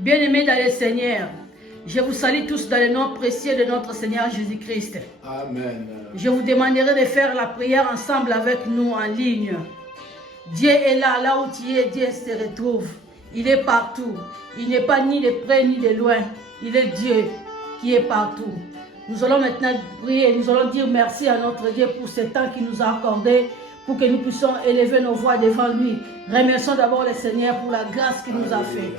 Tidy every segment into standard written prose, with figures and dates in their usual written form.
Bien-aimés dans le Seigneur, je vous salue tous dans le nom précieux de notre Seigneur Jésus-Christ. Amen. Je vous demanderai de faire la prière ensemble avec nous en ligne. Dieu est là, là où tu es, Dieu se retrouve. Il est partout. Il n'est pas ni de près ni de loin. Il est Dieu qui est partout. Nous allons maintenant prier, nous allons dire merci à notre Dieu pour ce temps qu'il nous a accordé, pour que nous puissions élever nos voix devant lui. Remercions d'abord le Seigneur pour la grâce qu'il nous a fait.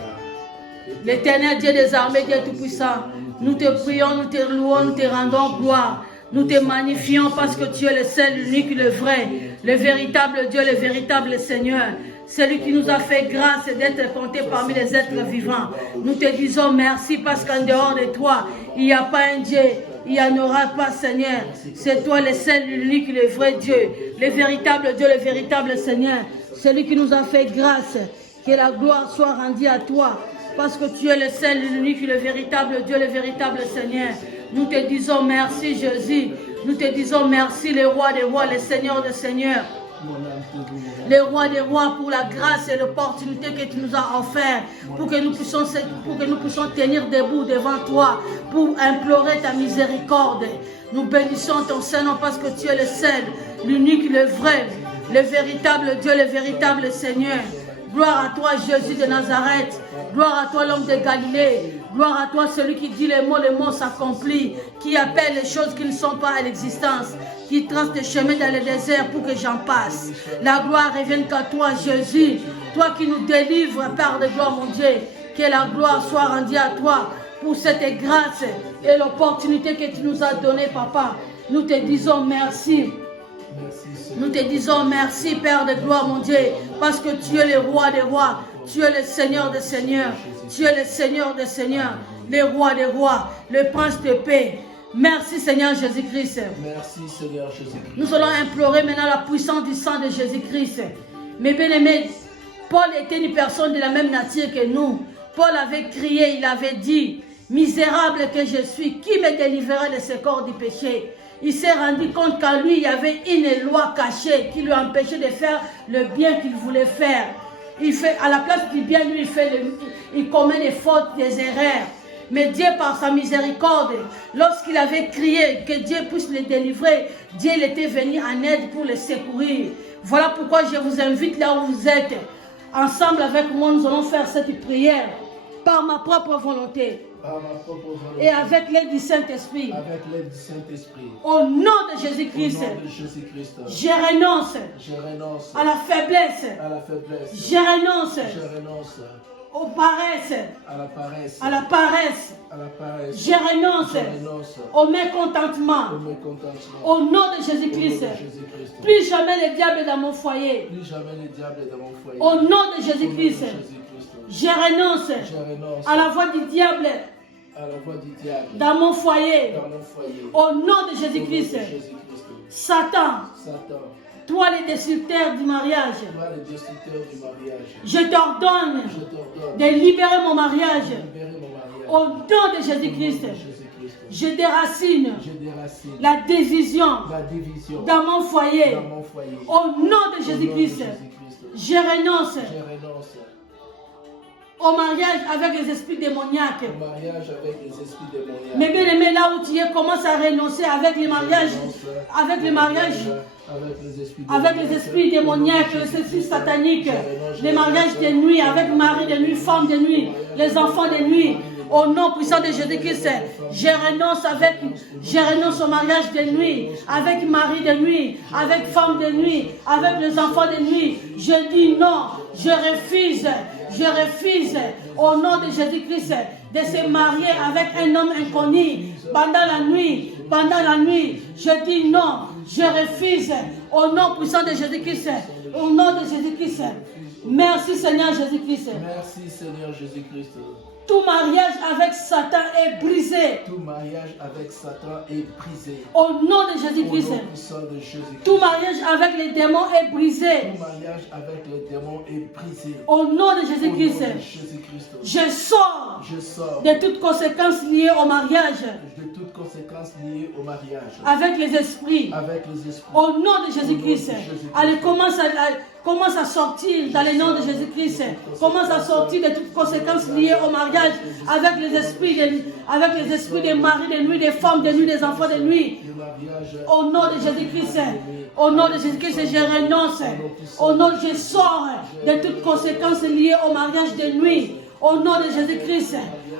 L'éternel Dieu des armées, Dieu tout-puissant, nous te prions, nous te louons, nous te rendons gloire. Nous te magnifions parce que tu es le seul, l'unique, le vrai, le véritable Dieu, le véritable Seigneur. Celui qui nous a fait grâce d'être compté parmi les êtres vivants. Nous te disons merci parce qu'en dehors de toi, il n'y a pas un Dieu, il n'y en aura pas, Seigneur. C'est toi le seul, l'unique, le vrai Dieu, le véritable Dieu, le véritable Seigneur. Celui qui nous a fait grâce, que la gloire soit rendue à toi. Parce que tu es le seul, l'unique, le véritable Dieu, le véritable Seigneur. Nous te disons merci, Jésus. Nous te disons merci, le roi des rois, le Seigneur des seigneurs. Le roi des rois, pour la grâce et l'opportunité que tu nous as offert, pour que nous puissions tenir debout devant toi, pour implorer ta miséricorde. Nous bénissons ton Saint-Nom parce que tu es le seul, l'unique, le vrai, le véritable Dieu, le véritable Seigneur. Gloire à toi, Jésus de Nazareth. Gloire à toi, l'homme de Galilée. Gloire à toi, celui qui dit les mots s'accomplissent, qui appelle les choses qui ne sont pas à l'existence, qui trace des chemins dans le désert pour que j'en passe. La gloire revienne qu'à toi, Jésus. Toi qui nous délivres, Père de gloire, mon Dieu. Que la gloire soit rendue à toi pour cette grâce et l'opportunité que tu nous as donnée, Papa. Nous te disons merci. Nous te disons merci, Père de gloire, mon Dieu, parce que tu es le roi des rois, tu es le Seigneur des seigneurs, tu es le Seigneur des seigneurs, le roi des rois, le prince de paix. Merci, Seigneur Jésus-Christ. Merci, Seigneur Jésus-Christ. Nous allons implorer maintenant la puissance du sang de Jésus-Christ. Mes bien-aimés, Paul était une personne de la même nature que nous. Paul avait crié, il avait dit, misérable que je suis, qui me délivrera de ce corps du péché? Il s'est rendu compte qu'en lui, il y avait une loi cachée qui lui empêchait de faire le bien qu'il voulait faire. Il fait, à la place du bien, lui, il commet des fautes, des erreurs. Mais Dieu, par sa miséricorde, lorsqu'il avait crié que Dieu puisse le délivrer, Dieu il était venu en aide pour le secourir. Voilà pourquoi je vous invite là où vous êtes. Ensemble avec moi, nous allons faire cette prière par ma propre volonté. Et avec l'aide du Saint-Esprit. Au nom de Jésus-Christ. Je renonce à la faiblesse. Je renonce aux paresses. À la paresse. Je renonce au mécontentement. Au nom de Jésus-Christ. Plus jamais le diable dans mon foyer. Au nom de Jésus-Christ. Je renonce à la voix du diable dans mon foyer. Au nom de Jésus-Christ. Satan, toi le destructeur du mariage, je t'ordonne de libérer mon mariage. Au nom de Jésus-Christ. Je déracine la division dans mon foyer. Au nom de Jésus-Christ. Je renonce au mariage avec les esprits démoniaques. Mais bien aimé, là où tu es, commence à renoncer avec les mariages, avec les esprits démoniaques, les esprits sataniques, les mariages de nuit, avec mari de nuit, femme de nuit, les enfants de nuit. Au nom puissant de Jésus-Christ, je renonce au mariage de nuit, avec mari de nuit, avec femme de nuit, avec les enfants de nuit. Je dis non, je refuse au nom de Jésus-Christ de se marier avec un homme inconnu pendant la nuit. Je dis non, je refuse au nom puissant de Jésus-Christ. Au nom de Jésus-Christ. Merci Seigneur Jésus-Christ. Merci Seigneur Jésus-Christ. Tout mariage avec Satan est brisé. Tout mariage avec Satan est brisé. Au nom de Jésus-Christ. Tout mariage avec les démons est brisé. Tout mariage avec les démons est brisé. Au nom de Jésus-Christ. Je sors de toutes conséquences liées au mariage. De toutes conséquences liées au mariage. Avec les esprits. Au nom de Jésus-Christ. Allez, commence à sortir dans le nom de Jésus-Christ. Commence à sortir de toutes conséquences liées au mariage avec les esprits des maris de nuit, des femmes de nuit, des enfants de nuit. Au nom de Jésus-Christ. Au nom de Jésus-Christ, je renonce. Au nom de je sors de toutes conséquences liées au mariage de nuit. Au nom de Jésus-Christ.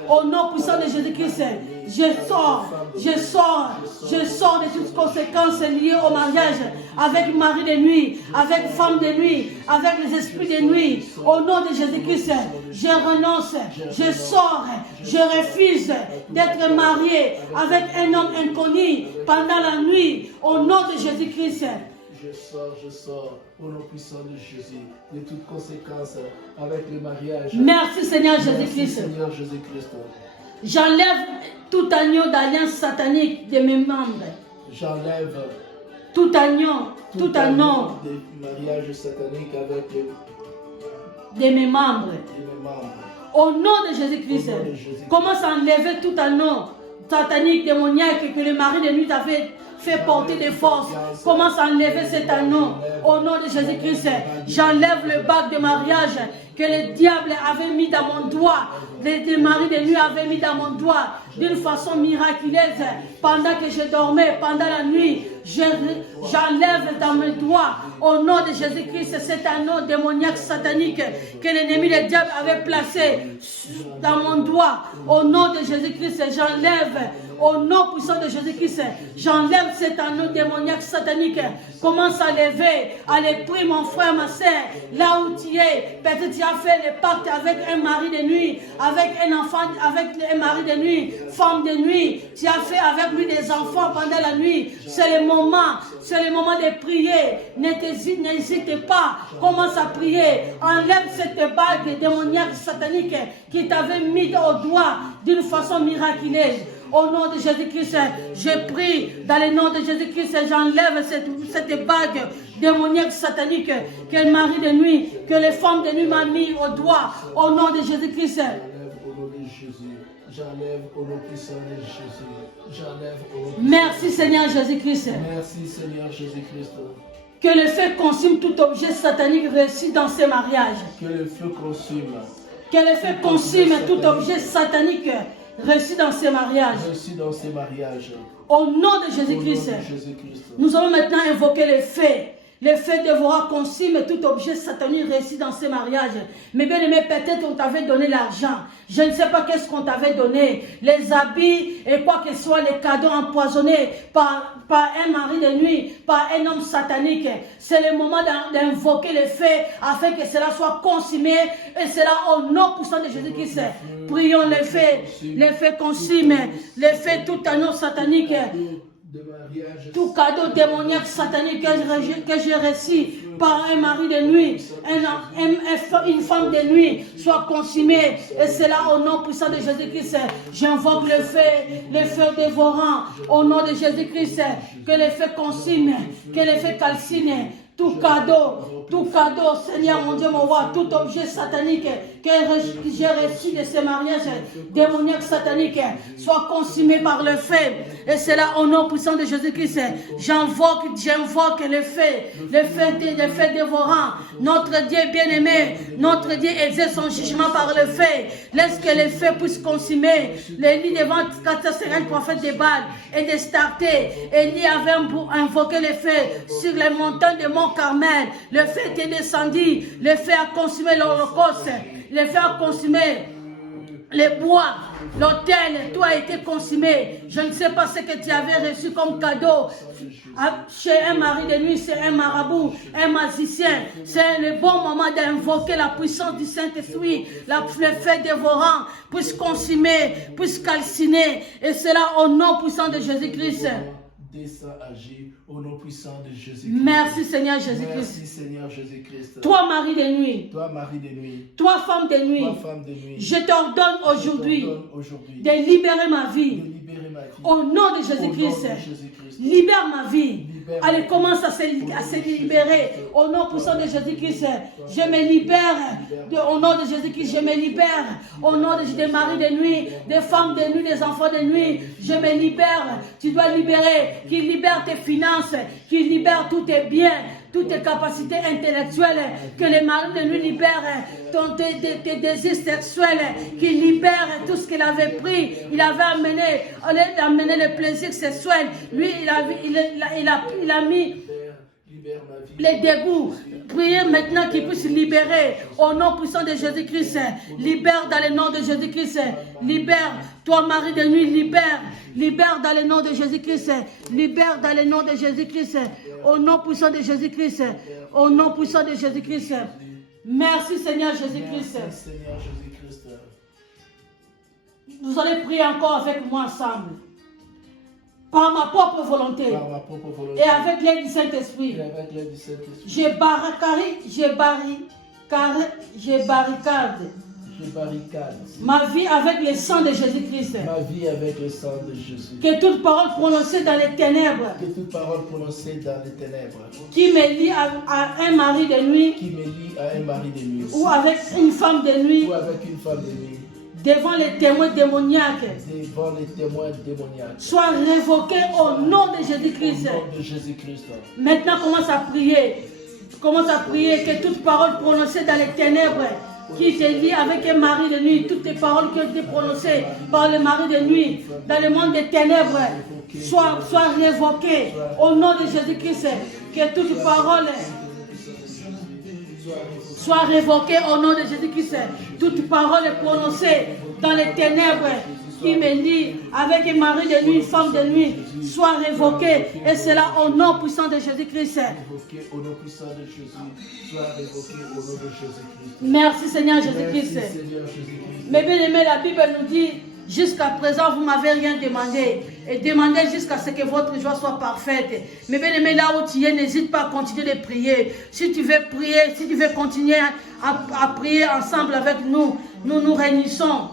Au nom puissant de Jésus-Christ, je sors de toutes conséquences liées au mariage avec mari de nuit, avec femme de nuit, avec les esprits de nuit. Au nom de Jésus-Christ, je renonce, je sors, je refuse d'être marié avec un homme inconnu pendant la nuit. Au nom de Jésus-Christ. Je sors, au nom puissant de Jésus, de toutes conséquences avec le mariage. Merci Seigneur Jésus-Christ. Seigneur Jésus-Christ. J'enlève tout agneau d'alliance satanique de mes membres. J'enlève tout agneau de mariage satanique avec de mes membres. Au nom de Jésus-Christ, commence à enlever tout agneau satanique, démoniaque que le mari de nuit avait fait porter des forces. Commence à enlever cet anneau au nom de Jésus-Christ. J'enlève le bac de mariage que le diable avait mis dans mon doigt. Les maris de nuit avaient mis dans mon doigt d'une façon miraculeuse pendant que je dormais, pendant la nuit. J'enlève dans mes doigts au nom de Jésus-Christ cet anneau démoniaque satanique que l'ennemi, le diable, avait placé dans mon doigt. Au nom de Jésus-Christ, j'enlève. Au nom puissant de Jésus-Christ, j'enlève cet anneau démoniaque satanique. Commence à lever, à les prier, mon frère, ma soeur, là où tu es. Peut-être tu as fait le pacte avec un mari de nuit, avec un enfant, avec un mari de nuit, femme de nuit. Tu as fait avec lui des enfants pendant la nuit. C'est le moment de prier. N'hésite pas, commence à prier. Enlève cette bague démoniaque satanique qui t'avait mis au doigt d'une façon miraculeuse. Au nom de Jésus-Christ, je prie dans le nom de Jésus-Christ, j'enlève cette bague démoniaque satanique que le mari de nuit, que les femmes de nuit m'ont mis au doigt. Au nom de Jésus-Christ. J'enlève au nom puissant de Jésus. J'enlève au nom. Merci Seigneur Jésus-Christ. Merci Seigneur Jésus-Christ. Que le feu consume tout objet satanique reçu dans ces mariages. Que le feu consume. Que le feu consume tout objet satanique reçu dans ces mariages. Au nom de Jésus-Christ. Nous allons maintenant invoquer le feu. Le feu dévorant consume tout objet satanique reçu dans ces mariages. Mais bien aimé, peut-être on t'avait donné l'argent. Je ne sais pas qu'est-ce qu'on t'avait donné. Les habits et quoi que ce soit, les cadeaux empoisonnés par un mari de nuit, par un homme satanique. C'est le moment d'invoquer le feu afin que cela soit consumé. Et cela au nom puissant de Jésus-Christ. Prions le feu consume, le feu tout anneau satanique. Tout cadeau démoniaque satanique que j'ai reçu par un mari de nuit, une femme de nuit, soit consumé. Et c'est là au nom puissant de Jésus-Christ. J'invoque le feu dévorant au nom de Jésus-Christ. Que le feu consume, que le feu calcine. Tout cadeau, Seigneur mon Dieu, mon roi, tout objet satanique que j'ai reçu de ce mariage démoniaque satanique soit consumé par le feu. Et c'est là au nom puissant de Jésus-Christ. J'invoque le feu dévorant. Notre Dieu bien-aimé, notre Dieu exerce son jugement par le feu. Laisse que le feu puisse consumer. Élie devant 450 prophètes de Baal et de Starté. Élie avait invoqué le feu sur les montagnes de Mont Carmel. Le feu était descendu. Le feu a consumé l'holocauste. Le feu a consumé les bois. L'autel, tout a été consumé. Je ne sais pas ce que tu avais reçu comme cadeau chez un mari de nuit, c'est un marabout, un magicien. C'est le bon moment d'invoquer la puissance du Saint-Esprit, le feu dévorant, puisse consumer, puisse calciner. Et cela au nom puissant de Jésus-Christ. Descends, agis au nom puissant de Jésus-Christ. Merci Seigneur Jésus-Christ. Merci Seigneur Jésus-Christ. Toi mari de nuit. Toi mari de nuit. Toi femme de nuit. Toi femme de nuit. Je t'ordonne aujourd'hui de libérer ma vie. Au nom de Jésus-Christ. Libère ma vie. Allez, commence à se libérer. Au nom puissant de Jésus-Christ. Je me libère. Au nom de Jésus-Christ, je me libère. Au nom des maris de nuit, des femmes de nuit, des enfants de nuit. Je me libère. Tu dois libérer. qu'il libère tes finances, qu'il libère tous tes biens, toutes tes capacités intellectuelles, que les maris de nuit libèrent tes désirs sexuels, qu'il libère tout ce qu'il avait pris. Il avait amené, au lieu d'amener le plaisir sexuel, lui, il a mis les dégoûts. Priez maintenant qu'il puisse libérer au nom puissant de Jésus-Christ. Libère dans le nom de Jésus-Christ. Libère, toi mari de nuit, libère. Libère dans le nom de Jésus-Christ. Libère dans le nom de Jésus-Christ. Au nom puissant de Jésus-Christ. Au nom puissant de Jésus-Christ. Merci Seigneur Jésus-Christ. Vous allez prier encore avec moi ensemble. Par ma propre volonté, et avec l'aide du Saint-Esprit, je barricade ma vie avec le sang de Jésus-Christ. Que toute parole prononcée dans les ténèbres, qui me lie à un mari de nuit, ou avec une femme de nuit, devant les témoins démoniaques, soit révoqué au nom de Jésus-Christ. Maintenant, commence à prier. Commence à prier que toute parole prononcée dans les ténèbres, qui te lie avec un mari de nuit, toutes les paroles qui ont été prononcées par le mari de nuit, dans le monde des ténèbres, soient révoquées au nom de Jésus-Christ. Que toute parole soit révoquée au nom de Jésus-Christ. Toute parole prononcée dans les ténèbres qui me lie avec un mari de nuit, une femme de nuit, soit révoquée. Et cela au nom puissant de Jésus-Christ. Merci Seigneur Jésus-Christ. Mais bien aimé, la Bible nous dit, jusqu'à présent, vous ne m'avez rien demandé. Et demandez jusqu'à ce que votre joie soit parfaite. Mais bien aimé, là où tu es, n'hésite pas à continuer de prier. Si tu veux prier, si tu veux continuer à prier ensemble avec nous, nous nous réunissons.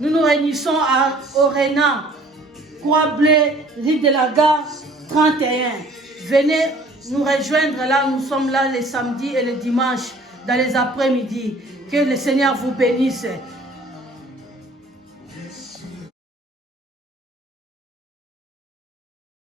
Nous nous réunissons au Rénan, Croix-Bleue, rue de la Gare 31. Venez nous rejoindre là, nous sommes là les samedis et les dimanches, dans les après-midi. Que le Seigneur vous bénisse.